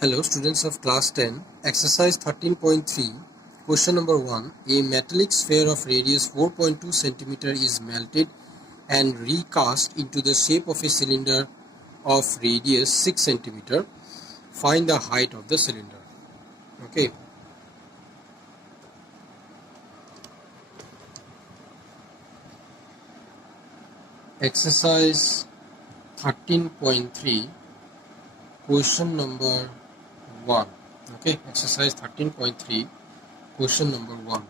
Hello students of class 10, exercise 13.3, question number 1. A metallic sphere of radius 4.2 cm is melted and recast into the shape of a cylinder of radius 6 cm. Find the height of the cylinder. Okay. Exercise 13.3, question number 1. Okay, exercise 13.3, question number 1.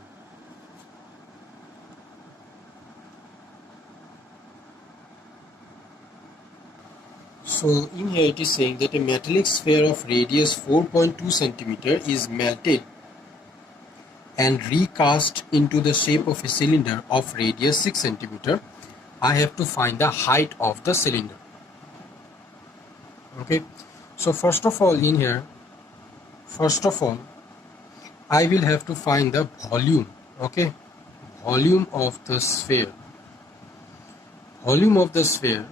So in here it is saying that a metallic sphere of radius 4.2 cm is melted and recast into the shape of a cylinder of radius 6 cm. I have to find the height of the cylinder. Okay, so first of all I will have to find the volume. Okay, volume of the sphere. Volume of the sphere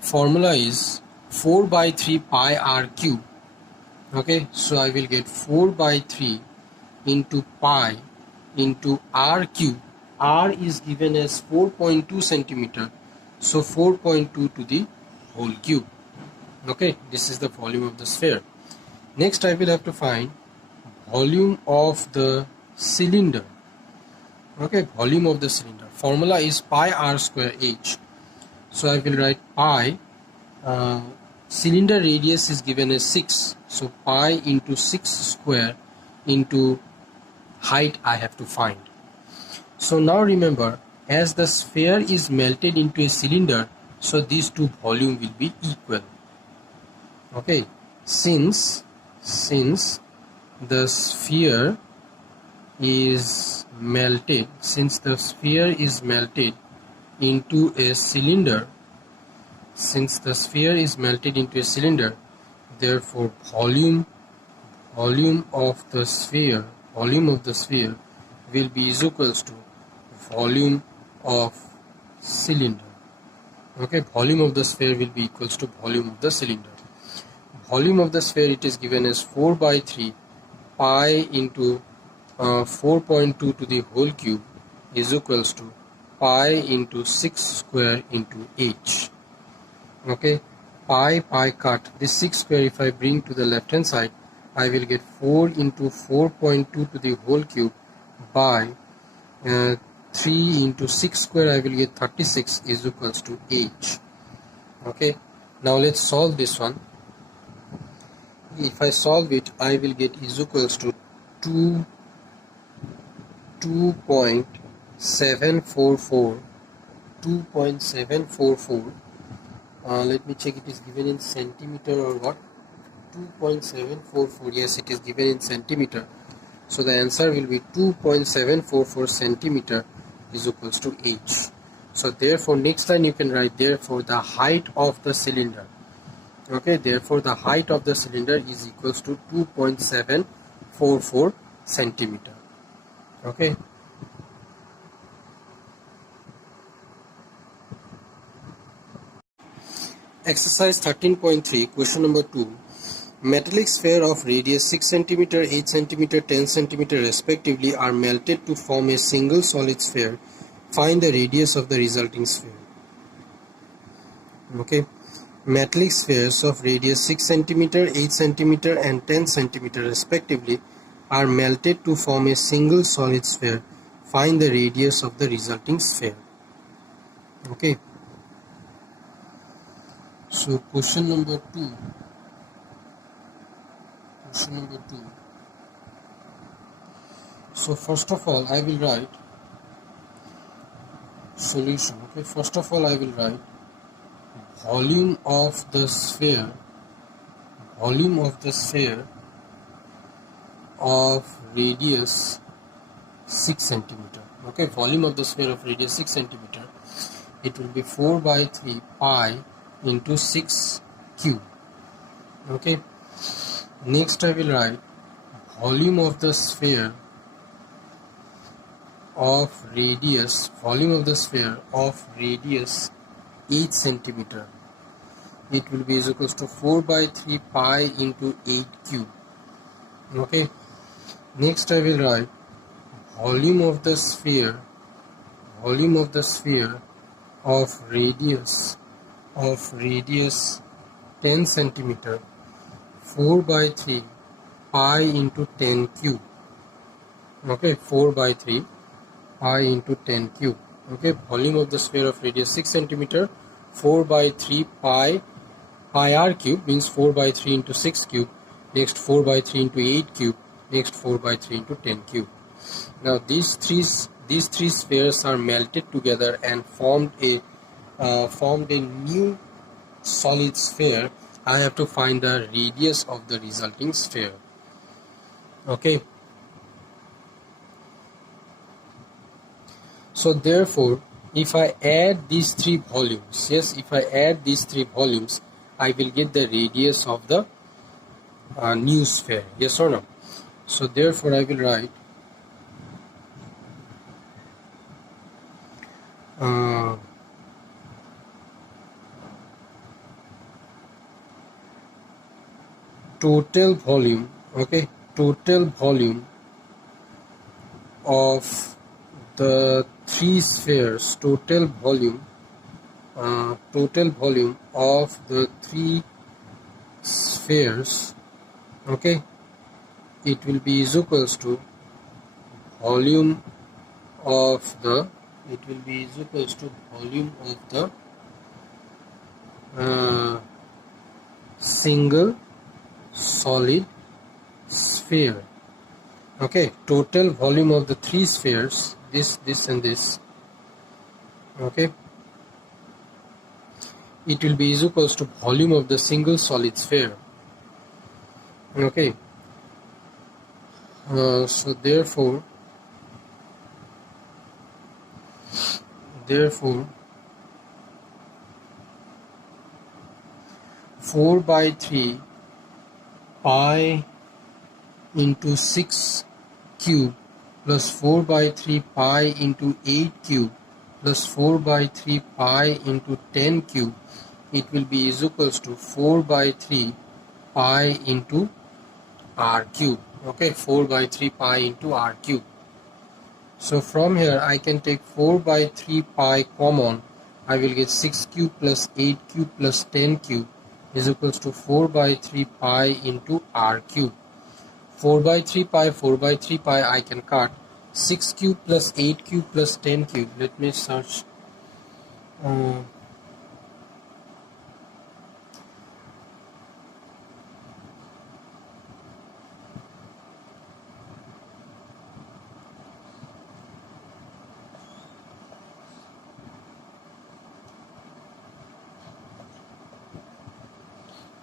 formula is 4 by 3 pi r cube. Okay, so I will get 4 by 3 into pi into r cube. R is given as 4.2 centimeter, so 4.2 to the whole cube. Okay, this is the volume of the sphere. Next I will have to find volume of the cylinder. Okay, volume of the cylinder. Formula is pi r square h. So I will write pi, cylinder radius is given as 6, so pi into 6 square into height I have to find. So now remember, as the sphere is melted into a cylinder, so these two volume will be equal. Okay, since the sphere is melted, into a cylinder, therefore volume of the sphere will be is equals to volume of cylinder. Okay, volume of the sphere will be equals to volume of the cylinder. Volume of the sphere, it is given as 4 by 3 pi into 4.2 to the whole cube is equals to pi into 6 square into h. Okay, pi cut. This 6 square if I bring to the left hand side, I will get 4 into 4.2 to the whole cube by 3 into 6 square, I will get 36 is equals to h. Okay, now let's solve this one. If I solve it, I will get is equals to 2.744. Let me check, it is given in centimeter or what? 2.744. Yes, it is given in centimeter. So the answer will be 2.744 centimeter is equals to h. So therefore next line you can write, therefore the height of the cylinder. Okay, therefore the height of the cylinder is equals to 2.744 centimeter. Okay. Exercise 13.3, question number 2. Metallic sphere of radius 6 cm, 8 cm, 10 cm respectively are melted to form a single solid sphere. Find the radius of the resulting sphere. Okay. Metallic spheres of radius 6 cm, 8 cm and 10 cm respectively are melted to form a single solid sphere. Find the radius of the resulting sphere. Okay. So question number 2. So first of all I will write solution. Okay, first of all I will write volume of the sphere of radius 6 centimeter. Okay, volume of the sphere of radius 6 centimeter, it will be 4 by 3 pi into 6 cube. Okay, next I will write volume of the sphere of radius 8 centimeter. it will be is equals to 4 by 3 pi into 8 cube. Okay, next I will write volume of the sphere of radius 10 centimeter, 4 by 3 pi into 10 cube. Okay, 4 by 3 pi into 10 cube. Okay, volume of the sphere of radius 6 centimeter, 4 by 3 pi r cube means 4 by 3 into 6 cube. Next 4 by 3 into 8 cube. Next 4 by 3 into 10 cube. Now these three spheres are melted together and formed a new solid sphere. I have to find the radius of the resulting sphere. Okay. So therefore, if I add these three volumes, I will get the radius of the new sphere. Yes or no? So therefore, I will write total volume. Okay, total volume of the three spheres. Total volume of the three spheres. Okay, it will be is equals to volume of the single solid sphere. Okay, total volume of the three spheres, this and this. Okay, it will be is equals to volume of the single solid sphere. Okay, so therefore 4 by 3 pi into 6 cube plus 4 by 3 pi into 8 cube plus 4 by 3 pi into 10 cube, it will be is equals to 4 by 3 pi into r cube. Okay, 4 by 3 pi into r cube. So from here I can take 4 by 3 pi common. I will get 6 cube plus 8 cube plus 10 cube is equals to 4 by 3 pi into r cube. 4 by 3 pi I can cut. 6 cube plus 8 cube plus 10 cube. Let me search.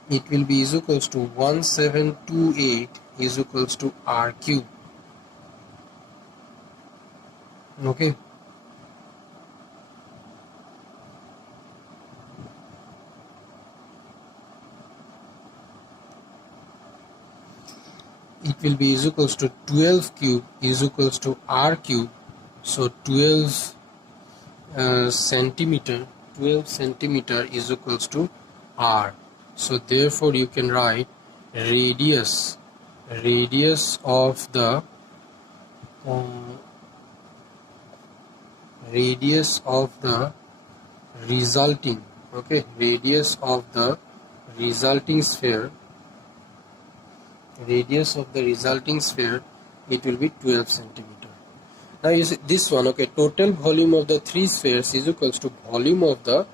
It will be is equals to 1728 is equals to r cube. Okay. It will be is equals to 12 cube is equals to r cube. So 12 centimeter is equals to r. So therefore you can write radius of the resulting, okay, radius of the resulting sphere, it will be 12 centimeter. Now you see this one, okay, total volume of the three spheres is equals to volume of the,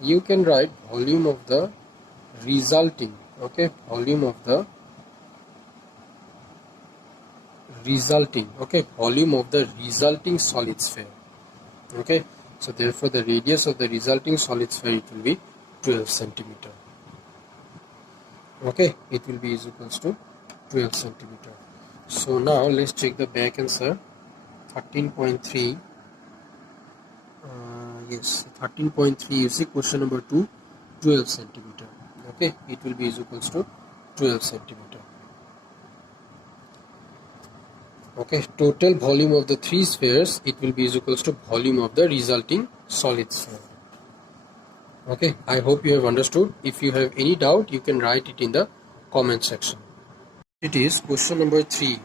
you can write volume of the resulting, okay, volume of the resulting solid sphere. Okay, so therefore the radius of the resulting solid sphere, it will be 12 centimeter. Okay, it will be is equals to 12 centimeter. So now let's check the back answer. 13.3. Yes, 13.3, you see question number 2, 12 centimeter. Okay, it will be is equals to 12 centimeter. Okay, total volume of the three spheres, it will be is equals to volume of the resulting solid sphere. Okay, I hope you have understood. If you have any doubt, you can write it in the comment section. It is question number 3.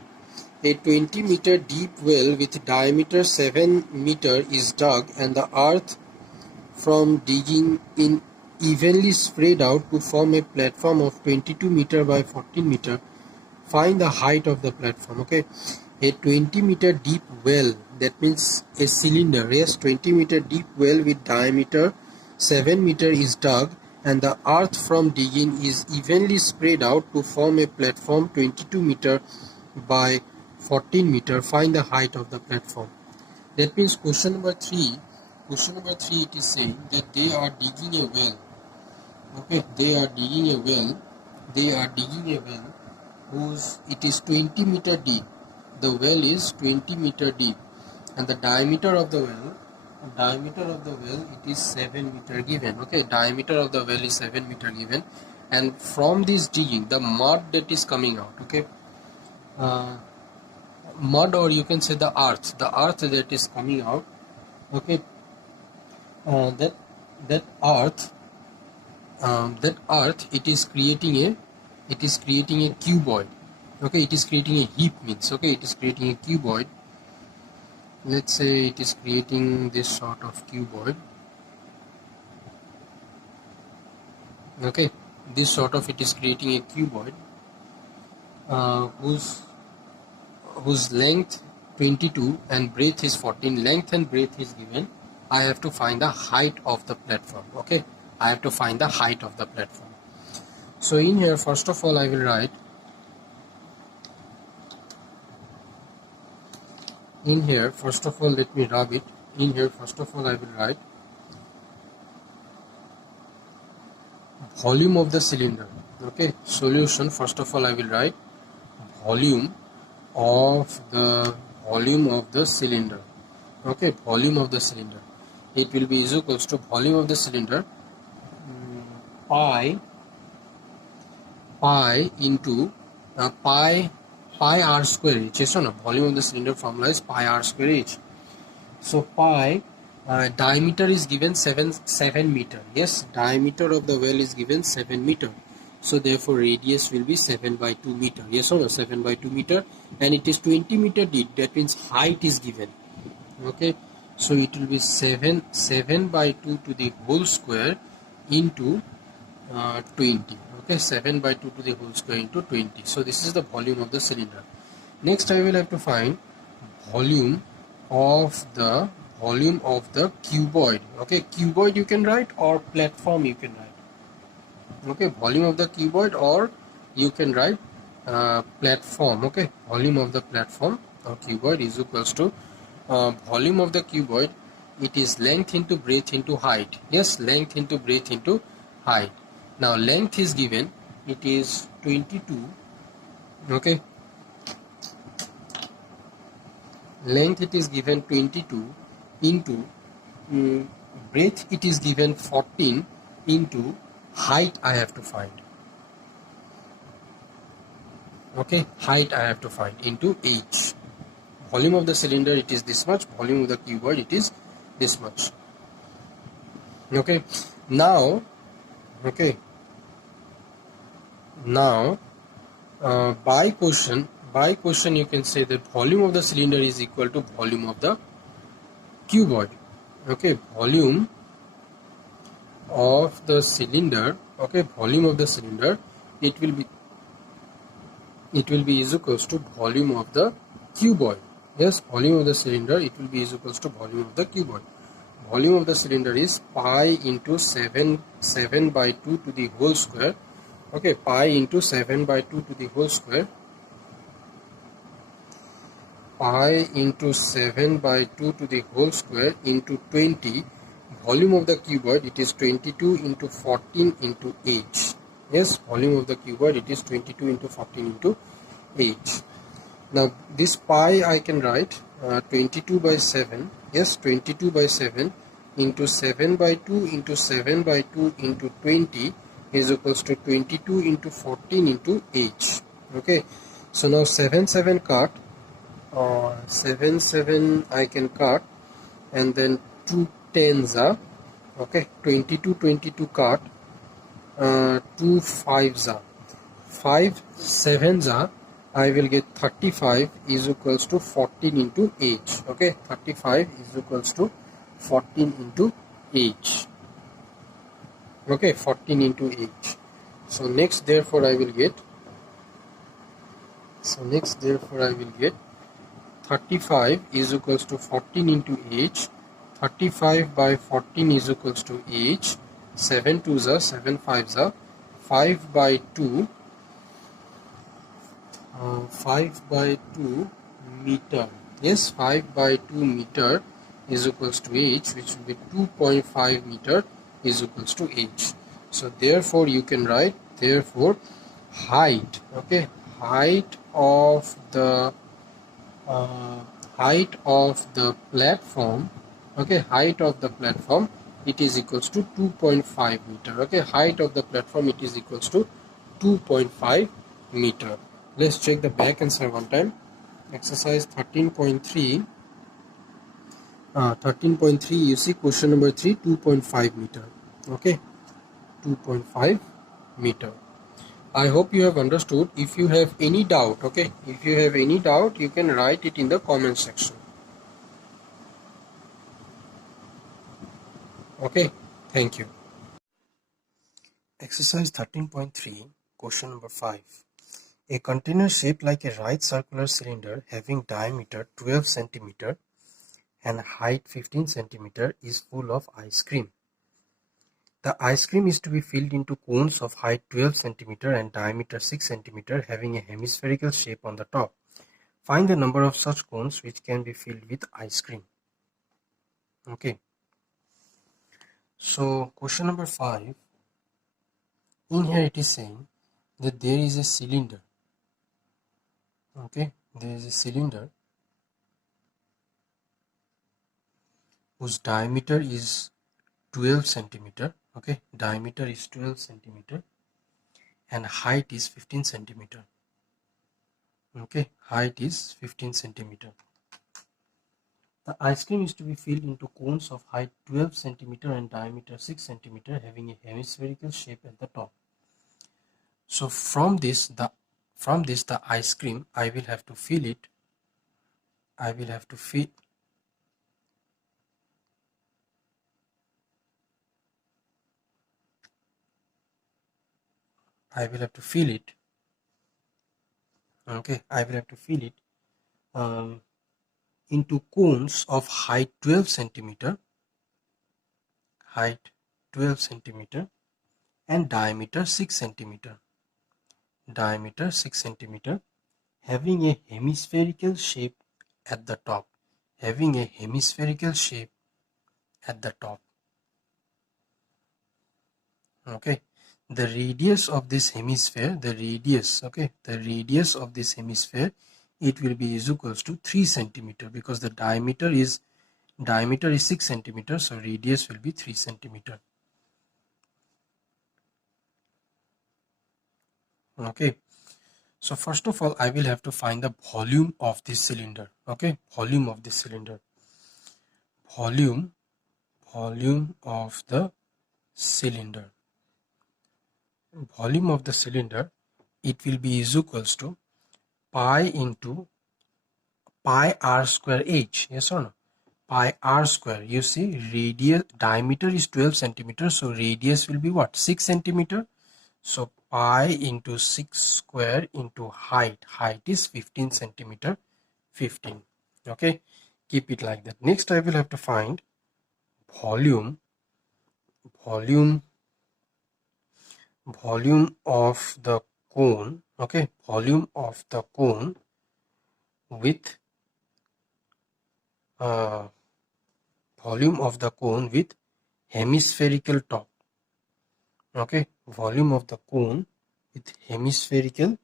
A 20-meter deep well with diameter 7 meter is dug and the earth from digging in evenly spread out to form a platform of 22 meter by 14 meter. Find the height of the platform. Okay, a 20-meter deep well, that means a cylinder, yes, 20-meter deep well with diameter 7 meter is dug and the earth from digging is evenly spread out to form a platform 22 meter by 14 meter. Find the height of the platform. That means question number 3, it is saying that they are digging a well. Okay, they are digging a well whose it is 20 meter deep. The well is 20 meter deep and the diameter of the well it is 7 meter given. Okay, diameter of the well is 7 meter given, and from this digging the mud that is coming out, okay, mud, or you can say the earth that is coming out, okay, that earth it is creating a cuboid. Okay, it is creating a heap, means, okay, it is creating a cuboid. Let's say it is creating this sort of cuboid. Okay, this sort of, it is creating a cuboid whose length 22 and breadth is 14. Length and breadth is given. I have to find the height of the platform. Okay, I have to find the height of the platform. So in here, first of all, I will write, in here, first of all, let me rub it. In here, first of all, I will write volume of the cylinder. Okay, solution, first of all, I will write volume of the cylinder. Okay, volume of the cylinder. It will be is equals to volume of the cylinder pi into pi r square h. Yes or no? Volume of the cylinder formula is pi r square h. So pi diameter is given 7 meter. Yes, diameter of the well is given 7 meter. So therefore radius will be 7 by 2 meter. Yes or no? 7 by 2 meter, and it is 20 meter deep. That means height is given. Okay, so it will be 7 by 2 to the whole square into 20. Okay, 7 by 2 to the whole square into 20. So this is the volume of the cylinder. Next I will have to find volume of the cuboid. Okay, cuboid you can write, or platform you can write. Okay, volume of the cuboid, or you can write platform. Okay, volume of the platform or cuboid is equals to volume of the cuboid, it is length into breadth into height. Yes, length into breadth into height. Now length is given, it is 22. Okay, length it is given 22 into breadth it is given 14 into height I have to find. Okay, height I have to find into h. Volume of the cylinder it is this much, volume of the cuboid it is this much. Okay, now by question you can say that volume of the cylinder is equal to volume of the cuboid. Okay, volume of the cylinder, okay, volume of the cylinder, it will be is equals to volume of the cuboid. Yes, volume of the cylinder it will be is equals to volume of the cuboid. Volume of the cylinder is pi into 7 by 2 to the whole square. Okay, pi into 7 by 2 to the whole square. Pi into 7 by 2 to the whole square into 20. Volume of the cuboid it is 22 into 14 into h. Yes, volume of the cuboid it is 22 into 14 into h. Now this pi I can write 22 by 7. Yes, 22 by 7 into 7 by 2 into 7 by 2 into 20 is equals to 22 into 14 into h. Okay, so now 7 cut, or 7 I can cut, and then 2 tens are Okay, 22 cut, 2 5s are 5 7s are, I will get 35 is equals to 14 into h. Okay, 35 is equals to 14 into h. Okay, 14 into h. So next therefore I will get 35 is equals to 14 into h. 35 by 14 is equals to h. 7 2s are 7 5s are 5 by 2, 5 by 2 meter. Yes, 5 by 2 meter is equals to h, which will be 2.5 meter is equals to h. So therefore you can write, therefore height, okay, height of the uh, height of the platform, okay, height of the platform, it is equals to 2.5 meter. Okay, height of the platform, it is equals to 2.5 meter. Let's check the back answer one time. Exercise 13.3, 13.3, you see question number 3, 2.5 meter. Okay, 2.5 meter. I hope you have understood. If you have any doubt, okay, if you have any doubt, you can write it in the comment section. Okay, thank you. Exercise 13.3, question number 5. A container shaped like a right circular cylinder having diameter 12 centimeter and height 15 centimeter is full of ice cream. The ice cream is to be filled into cones of height 12 centimeter and diameter 6 centimeter having a hemispherical shape on the top. Find the number of such cones which can be filled with ice cream. Okay. So question number 5. In here it is saying that there is a cylinder. Okay, there is a cylinder whose diameter is 12 centimeter. Okay, diameter is 12 centimeter and height is 15 centimeter. Okay, height is 15 centimeter. The ice cream is to be filled into cones of height 12 centimeter and diameter 6 centimeter having a hemispherical shape at the top. So from this the ice cream, I will have to fill it. I will have to fill it. Okay, I will have to fill it into cones of height 12 centimeter, and diameter 6 centimeter, having a hemispherical shape at the top, Okay, the radius of this hemisphere, it will be is equals to 3 centimeter because the diameter is 6 centimeter, so radius will be 3 centimeter. Okay, so first of all I will have to find the volume of this cylinder. Okay, volume of this cylinder, volume of the cylinder, it will be is equals to pi into pi r square h. Yes or no? Pi r square. You see, radius, diameter is 12 centimeter, so radius will be what? 6 centimeter. So pi into 6 square into height. Height is 15 centimeter. 15. Okay, keep it like that. Next I will have to find volume of the cone. Okay, volume of the cone with hemispherical top. Okay, volume of the cone with hemispherical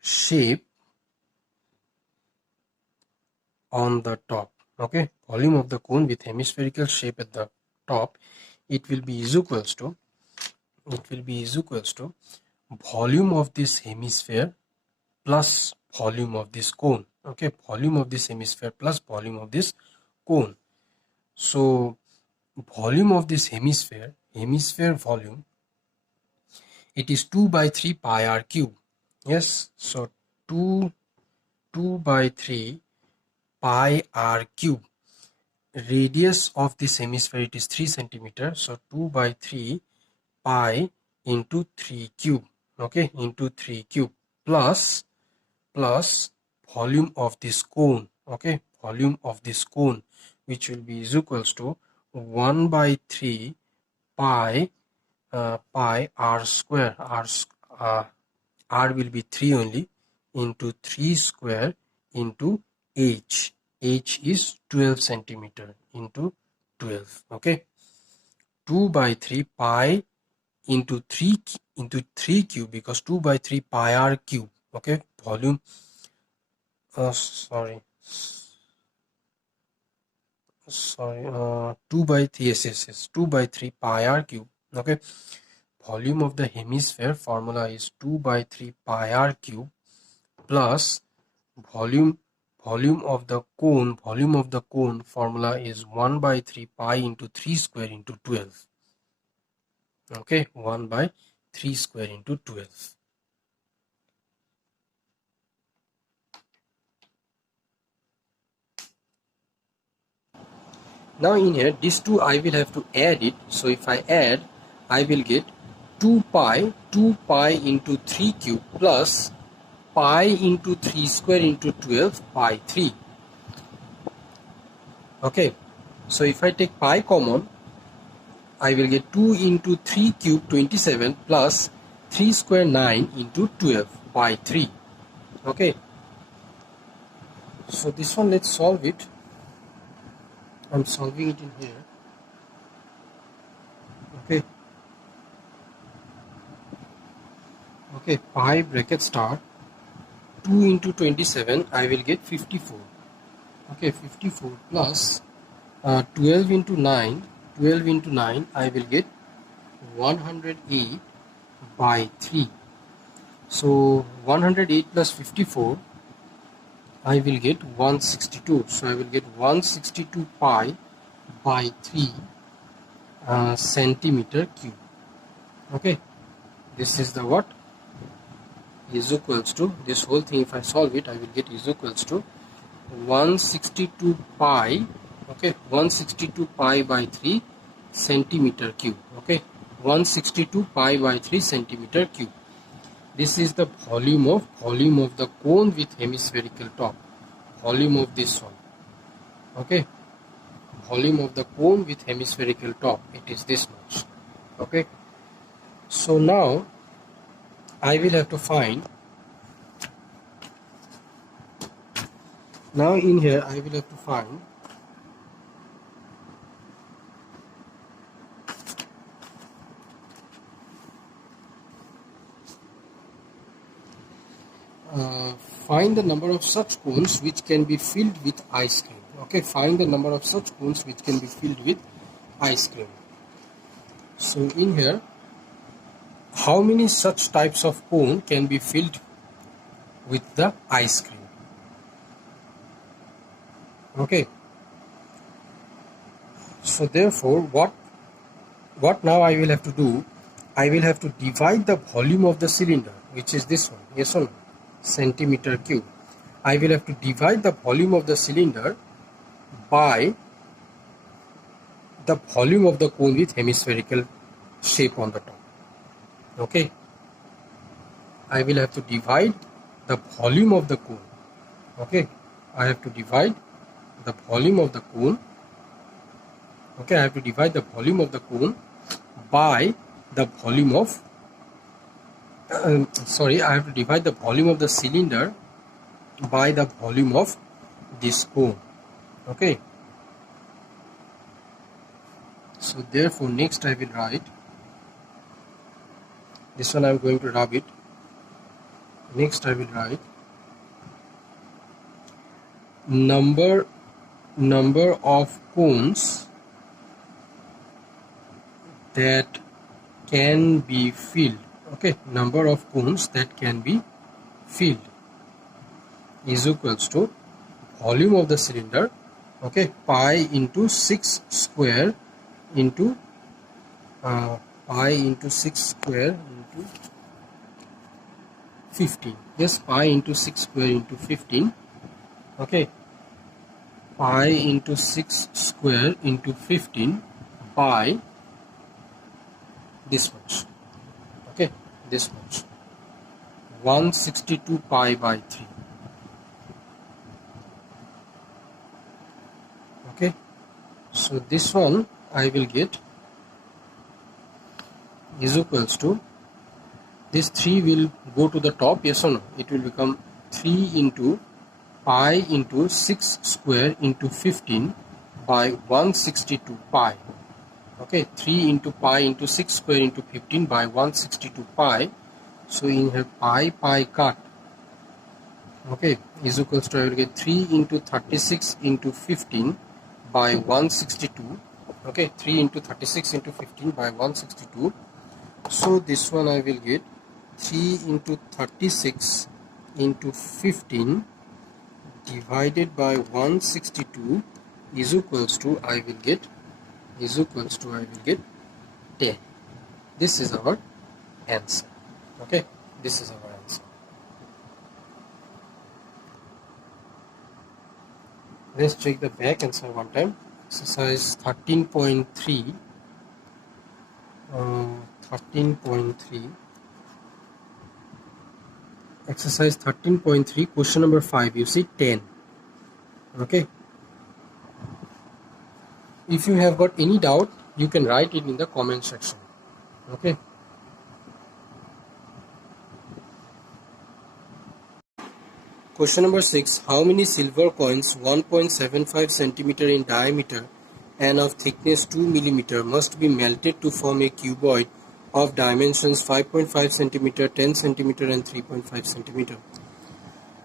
shape on the top. Okay, volume of the cone with hemispherical shape at the top, it will be is equals to volume of this hemisphere plus volume of this cone. Okay, volume of this hemisphere plus volume of this cone. So volume of this hemisphere volume, it is 2 by 3 pi r cube. Yes, so 2 by 3 pi r cube. Radius of this hemisphere, it is 3 centimeter. So 2 by 3 pi into 3 cube. Okay, into 3 cube plus volume of this cone. Okay, volume of this cone, which will be is equals to 1 by 3 pi pi r square. R will be 3 only, into 3 square into h. H is 12 centimeter into 12. Okay, 2 by 3 pi into 3 cube, because 2 by 3 pi r cube. Okay, volume, sorry 2 by 3, yes, 2 by 3 pi r cube. Okay, volume of the hemisphere formula is 2 by 3 pi r cube plus volume of the cone formula is 1 by 3 pi into 3 square into 12. Okay, 1 by 3 square into 12. Now in here, these two I will have to add it. So if I add, I will get 2 pi into 3 cube plus pi into 3 square into 12 pi 3. Okay, so if I take pi common, I will get 2 into 3 cube 27 plus 3 square 9 into 12 by 3. Okay, so this one, let's solve it. I'm solving it in here. Okay, pi bracket start 2 into 27, I will get 54. Okay, 54 plus 12 into 9, I will get 108 by 3. So 108 plus 54, I will get 162. So I will get 162 pi by 3 centimeter cube. Okay, this is the what is equals to, this whole thing, if I solve it, I will get is equals to 162 pi. Okay, 162 pi by 3 centimeter cube. Okay, 162 pi by 3 centimeter cube. This is the volume of the cone with hemispherical top. Volume of this one. Okay, volume of the cone with hemispherical top, it is this much. Okay, so now I will have to find, now in here I will have to find find the number of such cones which can be filled with ice cream. Okay, find the number of such cones which can be filled with ice cream. So in here, how many such types of cone can be filled with the ice cream? Okay, so therefore what now I will have to do, I will have to divide the volume of the cylinder, which is this one, yes or no, centimeter cube. I will have to divide the volume of the cylinder by the volume of the cone with hemispherical shape on the top. Okay, I will have to divide the volume of the cone. Okay, I have to divide the volume of the cone. Okay, I have to divide the volume of the cone by the volume of I have to divide the volume of the cylinder by the volume of this cone. Okay, so therefore next I will write, this one I am going to rub it. Next I will write number of cones that can be filled. Okay, number of cones that can be filled. is equals to volume of the cylinder, okay, pi into 6 square into pi into 6 square into 15. Yes, pi into 6 square into 15. Okay, pi into 6 square into 15 by this much. Okay, this much. 162 pi by 3. Okay, so this one I will get is equals to, this 3 will go to the top, yes or no? It will become 3 into pi into 6 square into 15 by 162 pi. Okay, 3 into pi into 6 square into 15 by 162 pi. So in here pi cut, okay, is equals to, I will get 3 into 36 into 15 by 162. Okay, 3 into 36 into 15 by 162. So this one I will get 3 into 36 into 15 divided by 162 is equals to, I will get 10. This is our answer. Okay, this is our answer. Let's check the back answer one time. Exercise 13.3. 13.3. Exercise 13.3, question number 5. You see 10. Okay. If you have got any doubt, you can write it in the comment section. Okay. Question number 6. How many silver coins 1.75 centimeter in diameter and of thickness 2 millimeter must be melted to form a cuboid of dimensions 5.5 centimeter, 10 centimeter and 3.5 centimeter?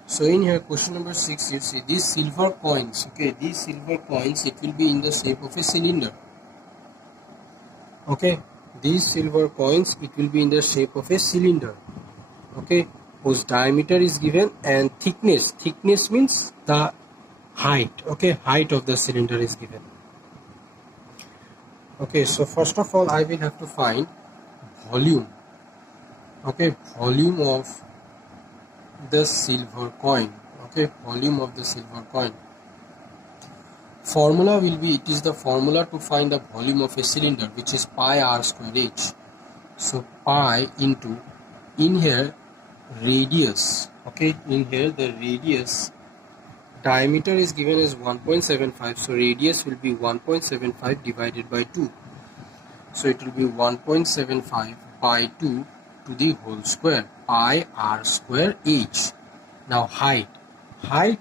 So in here question number 6, you see these silver coins, okay, these silver coins, it will be in the shape of a cylinder. Okay, these silver coins, it will be in the shape of a cylinder. Okay, whose diameter is given and thickness means the height. Okay, height of the cylinder is given. Okay, so first of all I will have to find volume. Okay, volume of the silver coin. Okay, volume of the silver coin. Formula will be, it is the formula to find the volume of a cylinder, which is pi r square h. So pi into, in here radius, okay, in here the radius, diameter is given as 1.75, so radius will be 1.75 divided by 2. So it will be 1.75 by 2 to the whole square, pi r square h. Now height,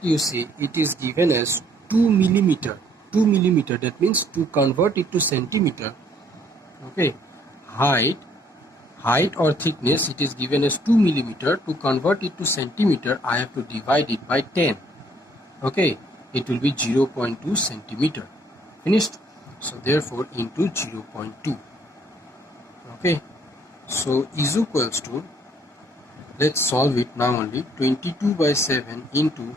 you see it is given as 2 millimeter. 2 millimeter, that means to convert it to centimeter. Okay, height or thickness, it is given as 2 millimeter. To convert it to centimeter, I have to divide it by 10. Okay, it will be 0.2 centimeter. Finished. So therefore into 0.2. Okay, so is equals to, let's solve it now only. 22 by 7 into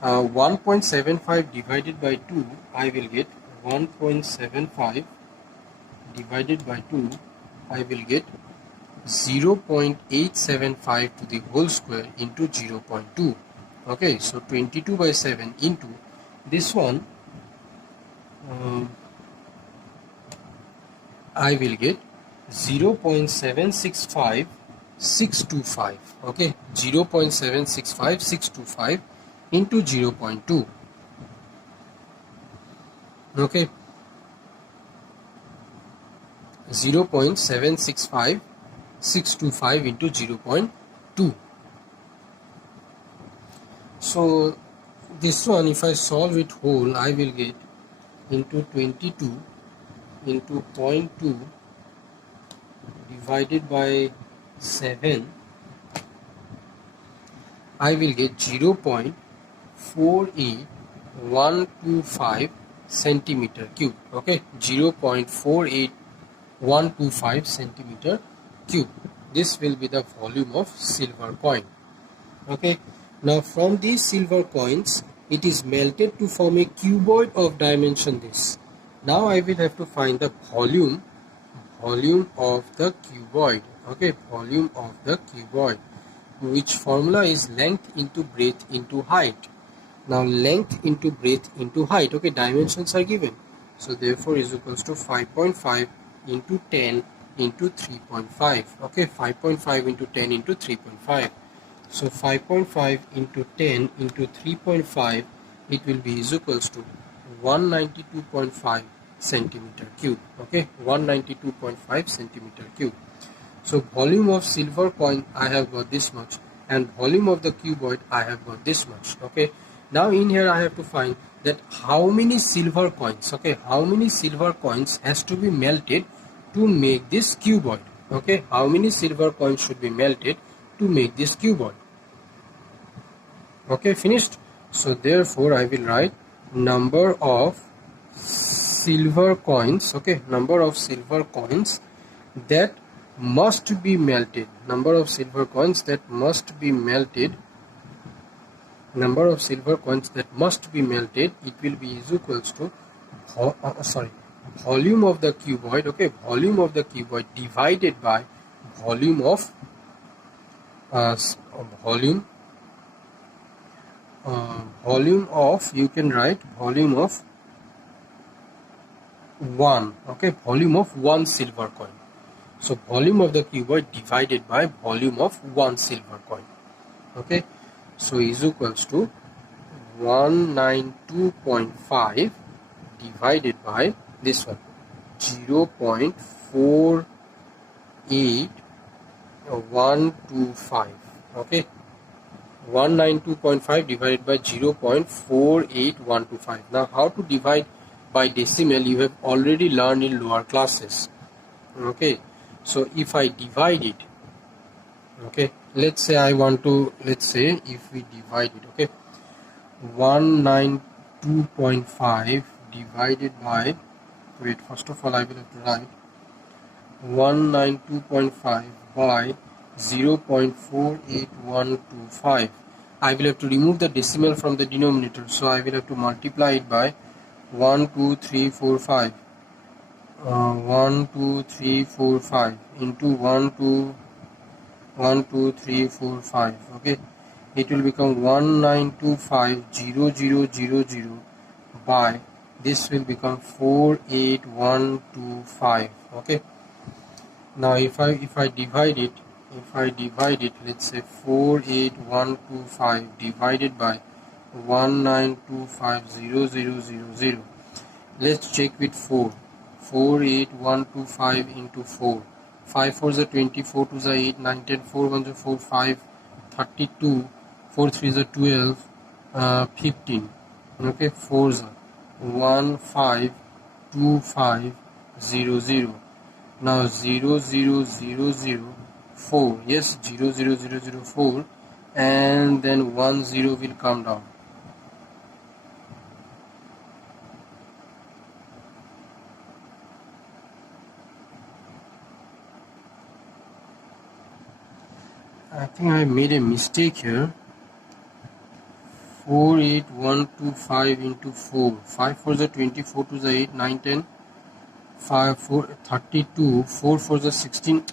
1.75 divided by 2, I will get 1.75 divided by 2, I will get 0.875 to the whole square into 0.2. Okay, so 22 by 7 into this one, I will get 0.765625. Okay, 0.765625 into 0.2. Okay, 0.765625 into 0.2. So this one, if I solve it whole, I will get into 22 into 0.2 divided by 7, I will get 0.48125 centimeter cube. Okay, 0.48125 centimeter cube. This will be the volume of silver coin. Okay, Now from these silver coins, it is melted to form a cuboid of dimension this. Now I will have to find the volume of the cuboid. Okay, volume of the cuboid, which formula is length into breadth into height. Now length into breadth into height. Okay, dimensions are given. So therefore is equals to 5.5 into 10 into 3.5. Okay, 5.5 into 10 into 3.5. So 5.5 into 10 into 3.5, it will be is equals to 192.5 centimeter cube. Okay, 192.5 centimeter cube. So volume of silver coin I have got this much, and volume of the cuboid I have got this much. Okay, now in here I have to find that how many silver coins. Okay, how many silver coins has to be melted to make this cuboid. Okay, how many silver coins should be melted to make this cuboid. Okay, finished. So therefore I will write number of silver coins. Okay, number of silver coins that must be melted. Number of silver coins that must be melted. Number of silver coins that must be melted, it will be is equals to volume of the cuboid. Okay, volume of the cuboid divided by volume of volume volume of, you can write volume of 1. Okay, volume of 1 silver coin. So volume of the cuboid divided by volume of 1 silver coin. Okay, so is equals to 192.5 divided by this one, 0.48125. Okay, 192.5 divided by 0.48125. Now how to divide by decimal you have already learned in lower classes. Okay, so if I divide it, okay, let's say I want to, let's say if we divide it, okay, 192.5 divided by, wait, first of all I will have to write 192.5 by 0.48125. I will have to remove the decimal from the denominator, so I will have to multiply it by 1 2 3 4 5 1 2 3 4 5 into 1 2 1 2 3 4 5. Okay, it will become 1925000 by this will become 48125. Okay, now if I divide it, let's say 48125 divided by 1925000. Let's check with 4. 48125 into 4. 5 4 is 24, 2 is 8, 9 10, 4 1 is 4, 5 32, 4 3 is 12, 15. Okay, 4 is 152500. Now 00004, yes, 00004, and then 10 will come down. I think I made a mistake here. 48125 into 4. 5 4 is 24, 2 is 8, 9 10, 5 4 32, 4 4 is 16.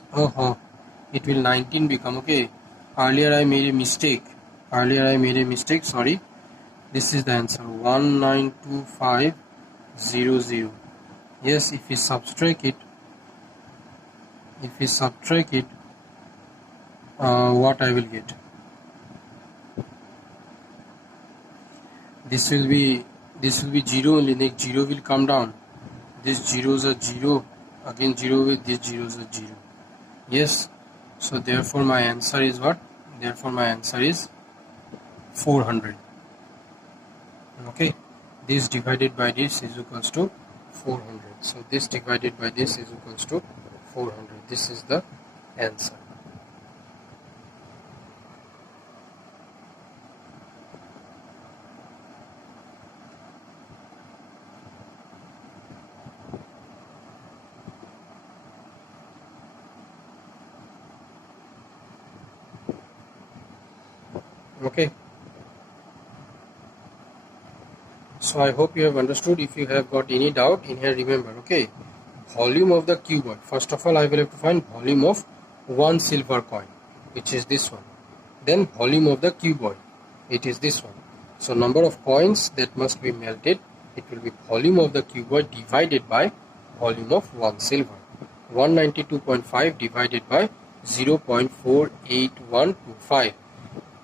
It will 19 become. Okay, earlier I made a mistake. Sorry. This is the answer, 192500. Yes, if we subtract it, what I will get? This will be 0 only. Next 0 will come down. This 0 is a 0. Again 0 with this 0 is a 0. Yes. So therefore my answer is what? Therefore my answer is 400. Okay. This divided by this is equals to 400. So this divided by this is equals to 400. This is the answer. Okay, So I hope you have understood. If you have got any doubt in here, remember, okay, volume of the cuboid. First of all, I will have to find volume of one silver coin, which is this one. Then volume of the cuboid, it is this one. So number of coins that must be melted, it will be volume of the cuboid divided by volume of one silver. 192.5 divided by 0.48125.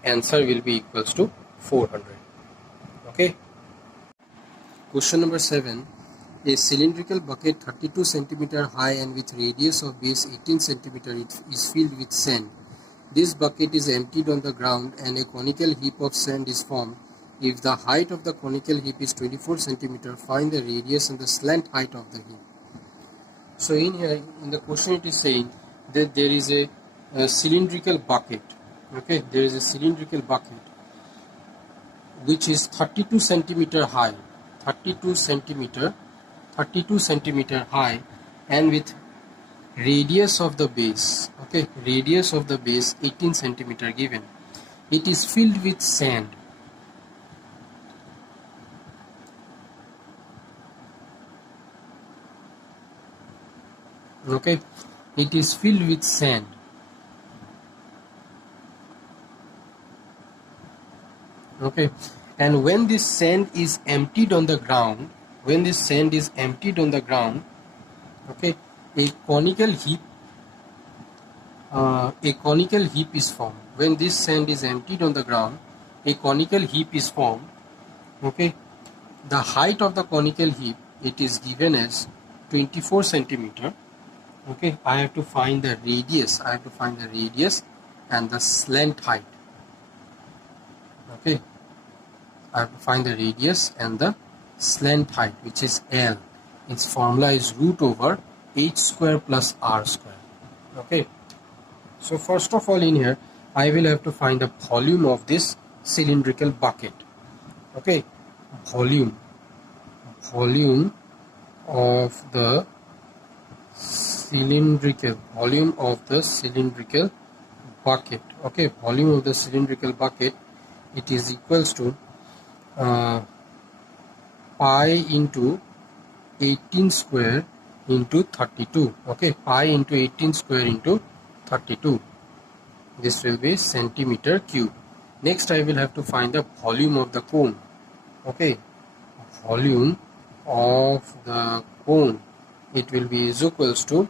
Answer will be equals to 400. Okay. Question number 7. A cylindrical bucket 32 cm high and with radius of base 18 cm is filled with sand. This bucket is emptied on the ground and a conical heap of sand is formed. If the height of the conical heap is 24 cm, find the radius and the slant height of the heap. So in here, in the question it is saying that there is a cylindrical bucket. Okay, there is a cylindrical bucket which is 32 cm high, 32 centimeter high, and with radius of the base, okay, radius of the base 18 centimeter given. It is filled with sand. Okay, it is filled with sand. Okay, and when this sand is emptied on the ground, okay, a conical heap is formed. When this sand is emptied on the ground, a conical heap is formed. Okay, the height of the conical heap, it is given as 24 centimeter. Okay, I have to find the radius. And the slant height. Okay, I have to find the radius and the slant height, which is L. Its formula is root over h square plus r square. Okay, so first of all in here, I will have to find the volume of this cylindrical bucket. Okay, volume of the cylindrical bucket. Okay, volume of the cylindrical bucket, it is equals to pi into 18 square into 32. Okay, pi into 18 square into 32. This will be centimeter cube. Next I will have to find the volume of the cone. Okay, volume of the cone, it will be is equals to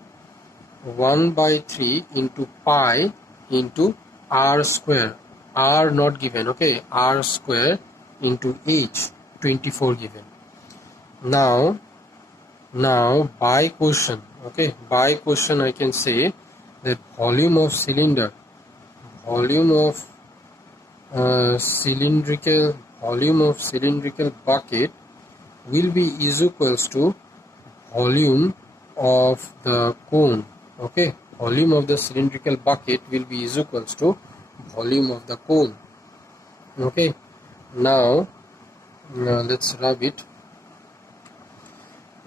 1 by 3 into pi into r square. R not given. Okay, r square into h, 24 given. Now by question, okay, by question I can say that volume of cylinder, volume of cylindrical bucket will be is equals to volume of the cone. Okay, volume of the cylindrical bucket will be is equals to volume of the cone. Okay, now let's rub it.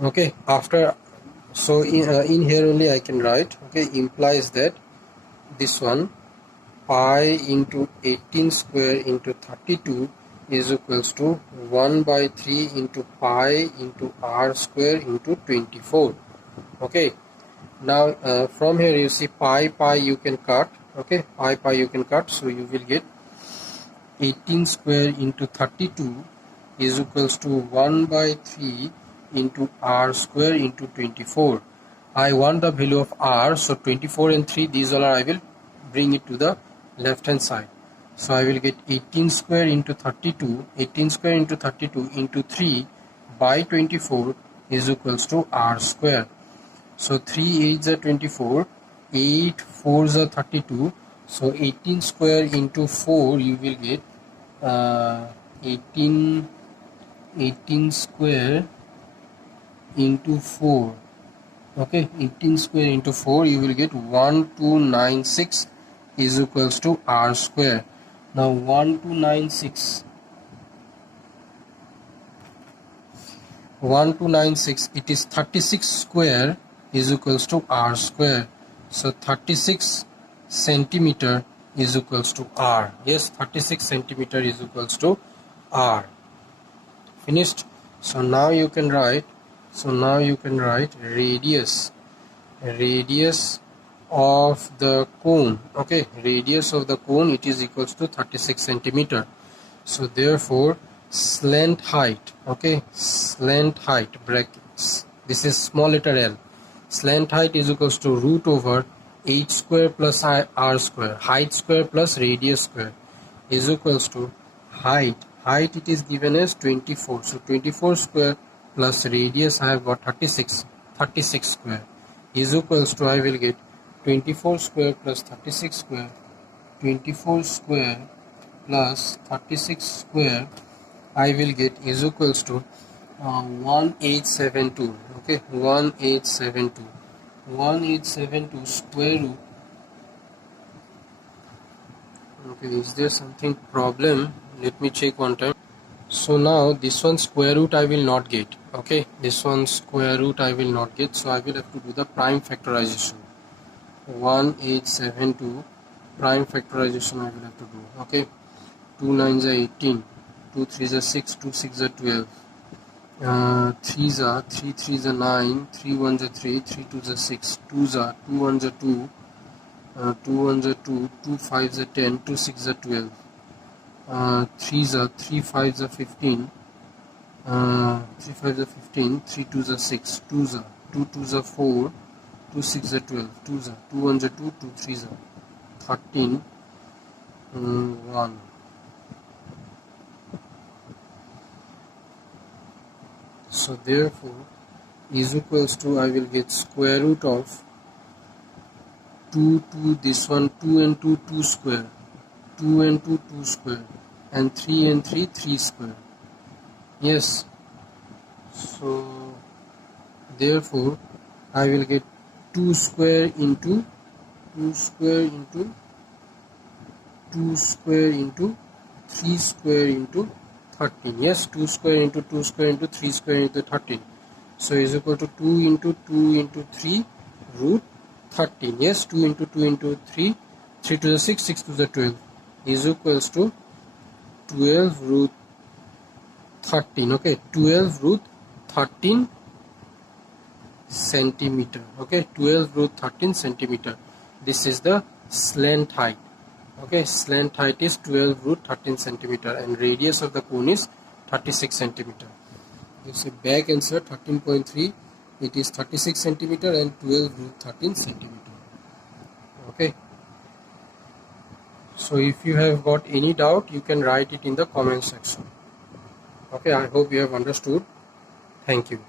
Okay, after, so in here only I can write, okay, implies that this one pi into 18 square into 32 is equals to 1 by 3 into pi into r square into 24. Okay, now from here you see pi you can cut. Okay, pi you can cut, so you will get 18 square into 32 is equals to 1 by 3 into r square into 24. I want the value of r, so 24 and 3, these all are, I will bring it to the left hand side. So I will get 18 square into 32 into 3 by 24 is equals to r square. So 3 8s are 24, 8 4s are 32. So 18 square into 4 you will get 18 square into 4. Okay, 18 square into 4 you will get 1296 is equals to r square. Now 1296, it is 36 square is equals to r square. So 36 centimeter is equals to r. Yes, 36 centimeter is equals to r. Finished. So now you can write radius of the cone. Okay, radius of the cone, it is equals to 36 centimeter. So therefore slant height, okay, slant height brackets, this is small letter L, slant height is equals to root over h square plus r square, height square plus radius square, is equals to height it is given as 24, so 24 square plus radius I have got 36 square is equals to, I will get 24 square plus 36 square, 24 square plus 36 square I will get is equals to 1872. Okay, 1872 square root. Okay, is there something problem? Let me check one time. So now this one square root I will not get. Okay, this one square root I will not get, so I will have to do the prime factorization. 1872 prime factorization I will have to do. Okay, 2 9s are 18, 2 3s are 6, 2 6s are 12, 3s are 3 3s are 9, 3 1s are 3, 3 2s are 6, 2s are 2 1s are 2, 2 1s are 2, 2 5s are 10, 2 6s are 12, 3s are 3 5s are 15, 3 5s are 15, 3 2s are 6, 2s are 2 2s are 4, 2 6s are 12, 2s are 2 1s are 2, 2 3s are 13, 1. So therefore is equals to, I will get square root of 2 this one 2 and 2 2 square, 2 and 2 2 square, and 3 and 3 3 square. Yes, so therefore I will get 2 square into 2 square into 2 square into 3 square into 13. Yes, 2 square into 2 square into 3 square into 13. So is equal to 2 into 2 into 3 root 13. Yes, 2 into 2 into 3, 3 to the 6, 6 to the 12 is equals to 12 root 13. Okay, 12 root 13 centimeter. Okay, 12 root 13 centimeter. This is the slant height. Okay, slant height is 12 root 13 centimeter and radius of the cone is 36 centimeter. It's a back answer 13.3. It is 36 centimeter and 12 root 13 centimeter. Okay. So if you have got any doubt, you can write it in the comment section. Okay, I hope you have understood. Thank you.